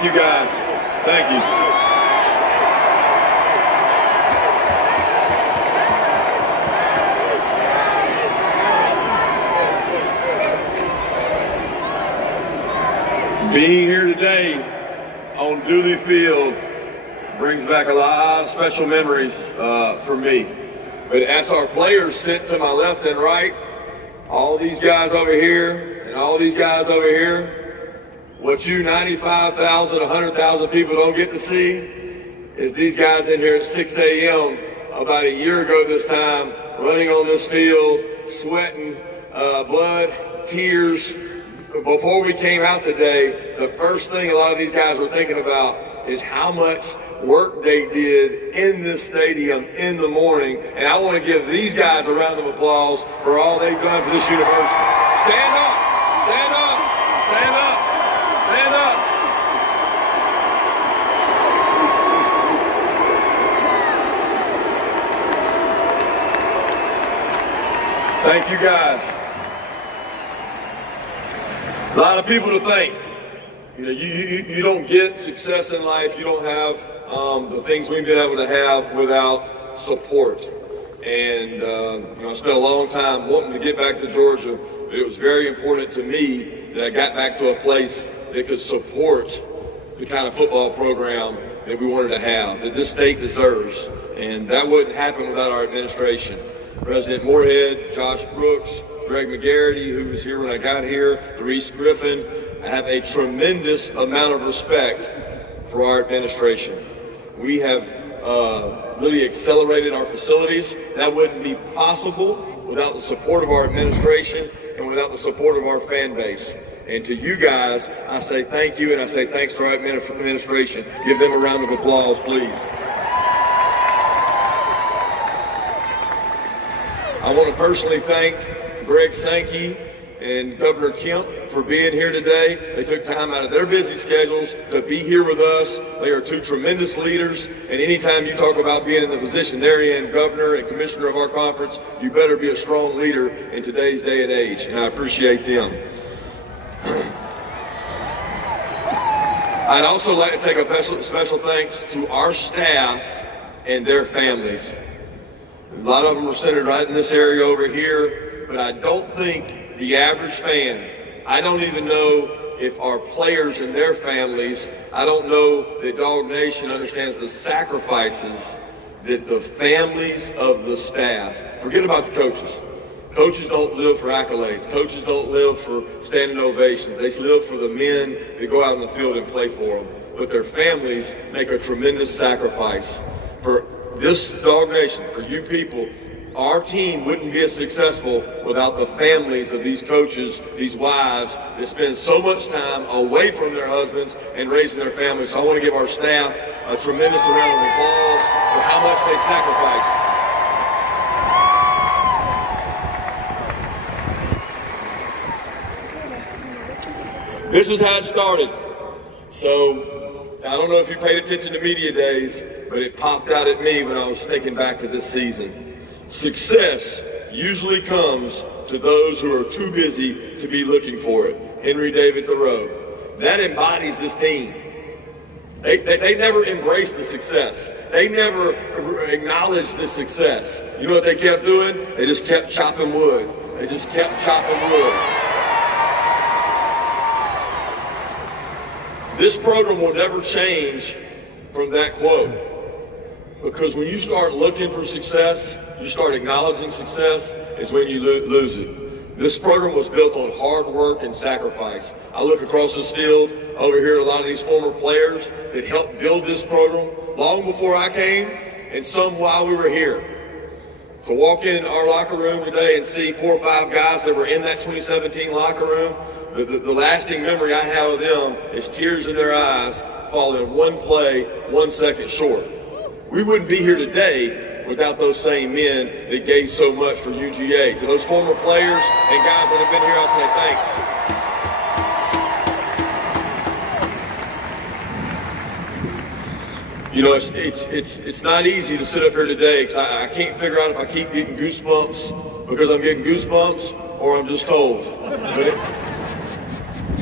Thank you, guys. Thank you. Being here today on Dooley Field brings back a lot of special memories for me. But as our players sit to my left and right, all these guys over here and all these guys over here, what you 95,000, 100,000 people don't get to see is these guys in here at 6 a.m. about a year ago this time, running on this field, sweating, blood, tears. Before we came out today, the first thing a lot of these guys were thinking about is how much work they did in this stadium in the morning. And I want to give these guys a round of applause for all they've done for this university. Stand up, stand up, stand up, stand up. Thank you, guys. A lot of people to thank. You know, you don't get success in life, you don't have the things we've been able to have without support. And you know, I spent a long time wanting to get back to Georgia, but it was very important to me that I got back to a place that could support the kind of football program that we wanted to have, that this state deserves. And that wouldn't happen without our administration. President Moorhead, Josh Brooks, Greg McGarity, who was here when I got here, Reese Griffin. I have a tremendous amount of respect for our administration. We have really accelerated our facilities. That wouldn't be possible without the support of our administration and without the support of our fan base. And to you guys, I say thank you, and I say thanks to our administration. Give them a round of applause, please. I want to personally thank Greg Sankey and Governor Kemp for being here today. They took time out of their busy schedules to be here with us. They are two tremendous leaders, and anytime you talk about being in the position they're in, governor and commissioner of our conference, you better be a strong leader in today's day and age, and I appreciate them. I'd also like to take a special thanks to our staff and their families. A lot of them are centered right in this area over here, but I don't think the average fan, I don't even know if our players and their families, I don't know that Dog Nation understands the sacrifices that the families of the staff, forget about the coaches. Coaches don't live for accolades. Coaches don't live for standing ovations. They live for the men that go out in the field and play for them. But their families make a tremendous sacrifice. For this Dog Nation, for you people, our team wouldn't be as successful without the families of these coaches, these wives that spend so much time away from their husbands and raising their families. So I want to give our staff a tremendous round of applause for how much they sacrifice. This is how it started. So I don't know if you paid attention to media days, but it popped out at me when I was thinking back to this season. Success usually comes to those who are too busy to be looking for it. Henry David Thoreau. That embodies this team. They never embraced the success. They never acknowledged the success. You know what they kept doing? They just kept chopping wood. They just kept chopping wood. This program will never change from that quote. Because when you start looking for success, you start acknowledging success, is when you lose it. This program was built on hard work and sacrifice. I look across this field over here at a lot of these former players that helped build this program long before I came, and some while we were here. To walk in our locker room today and see 4 or 5 guys that were in that 2017 locker room, the lasting memory I have of them is tears in their eyes falling one play, 1 second short. We wouldn't be here today without those same men that gave so much for UGA. To those former players and guys that have been here, I'll say thanks. You know, it's not easy to sit up here today because I can't figure out if I keep getting goosebumps because I'm getting goosebumps or I'm just cold.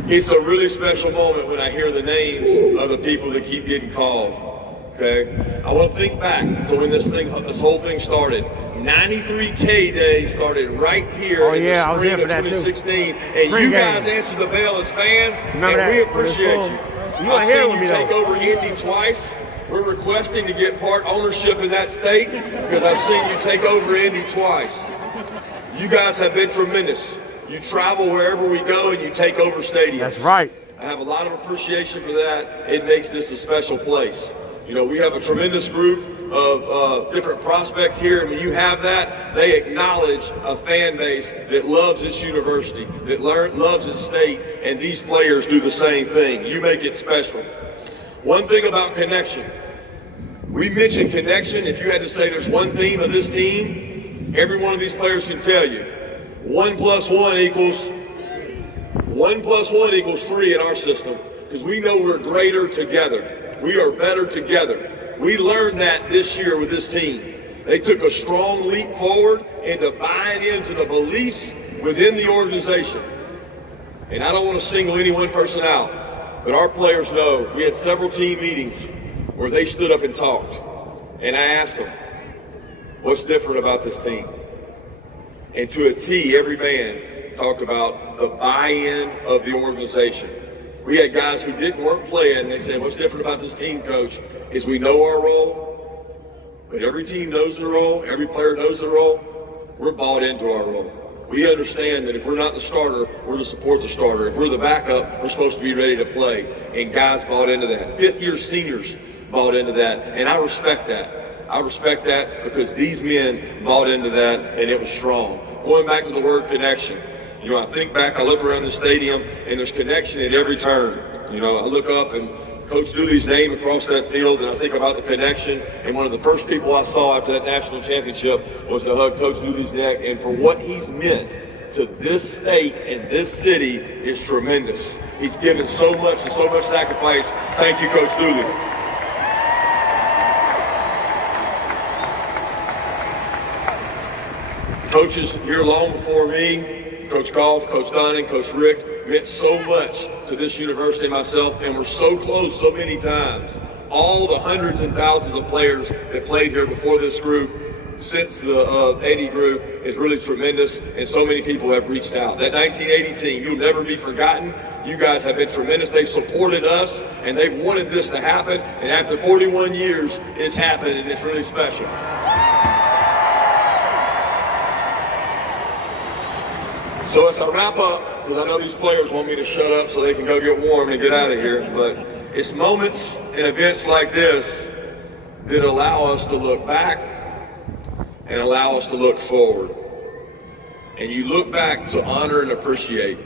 It's a really special moment when I hear the names of the people that keep getting called. Okay, I want to think back to when this whole thing started. 93K Day started right here in the spring of 2016, and you guys answered the bell as fans, and we appreciate you. I've seen you take over Indy twice. We're requesting to get part ownership in that state because I've seen you take over Indy twice. You guys have been tremendous. You travel wherever we go and you take over stadiums. That's right. I have a lot of appreciation for that. It makes this a special place. You know, we have a tremendous group of different prospects here, and when you have that, they acknowledge a fan base that loves its university, that loves its state, and these players do the same thing. You make it special. One thing about connection, we mentioned connection. If you had to say there's one theme of this team, every one of these players can tell you, 1 + 1 equals 3 in our system, because we know we're greater together. We are better together. We learned that this year with this team. They took a strong leap forward into buying into the beliefs within the organization. And I don't want to single any one person out, but our players know. We had several team meetings where they stood up and talked. And I asked them, what's different about this team? And to a T, every man talked about the buy-in of the organization. We had guys who weren't playing, and they said, what's different about this team, Coach, is we know our role, but every team knows their role, every player knows their role. We're bought into our role. We understand that if we're not the starter, we're to support the starter. If we're the backup, we're supposed to be ready to play. And guys bought into that. Fifth-year seniors bought into that, and I respect that. I respect that because these men bought into that, and it was strong. Going back to the word connection. You know, I think back, I look around the stadium, and there's connection at every turn. You know, I look up, and Coach Dooley's name across that field, and I think about the connection. And one of the first people I saw after that national championship was to hug Coach Dooley's neck. And for what he's meant to this state and this city is tremendous. He's given so much and so much sacrifice. Thank you, Coach Dooley. Coaches here long before me, Coach Goff, Coach Donnan, Coach Rick, meant so much to this university and myself, and we're so close so many times. All the hundreds and thousands of players that played here before this group, since the 80 group, is really tremendous, and so many people have reached out. That 1980 team, you'll never be forgotten. You guys have been tremendous. They've supported us, and they've wanted this to happen, and after 41 years, it's happened, and it's really special. So as I wrap up, because I know these players want me to shut up so they can go get warm and get out of here, but it's moments and events like this that allow us to look back and allow us to look forward. And you look back to honor and appreciate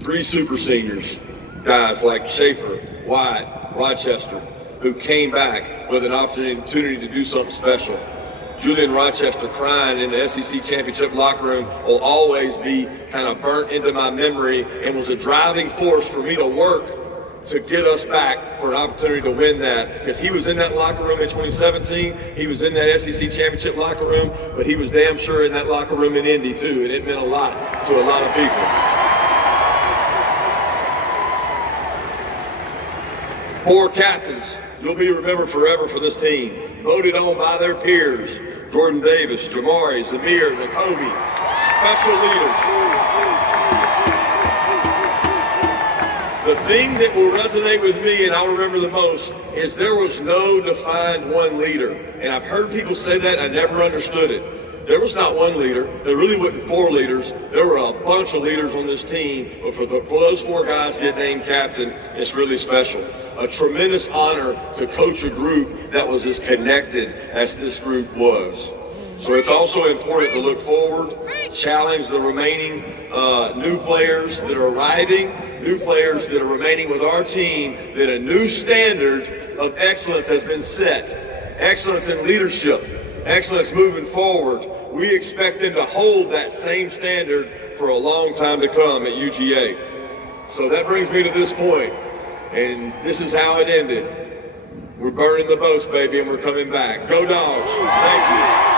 3 super seniors, guys like Schaefer, Wyatt, Rochester, who came back with an opportunity to do something special. Julian Rochester crying in the SEC championship locker room will always be kind of burnt into my memory and was a driving force for me to work to get us back for an opportunity to win that. Because he was in that locker room in 2017, he was in that SEC championship locker room, but he was damn sure in that locker room in Indy too, and it meant a lot to a lot of people. 4 captains you'll be remembered forever for this team. Voted on by their peers. Jordan Davis, Jamari, Zamir, Nakobe, special leaders. The thing that will resonate with me and I'll remember the most is there was no defined one leader. And I've heard people say that, I never understood it. There was not one leader. There really wasn't 4 leaders. There were a bunch of leaders on this team. But for those 4 guys to get named captain, it's really special. A tremendous honor to coach a group that was as connected as this group was. So it's also important to look forward, challenge the remaining new players that are arriving, new players that are remaining with our team, that a new standard of excellence has been set. Excellence in leadership, excellence moving forward. We expect them to hold that same standard for a long time to come at UGA. So that brings me to this point. And this is how it ended. We're burning the boats, baby, and we're coming back. Go Dogs. Thank you.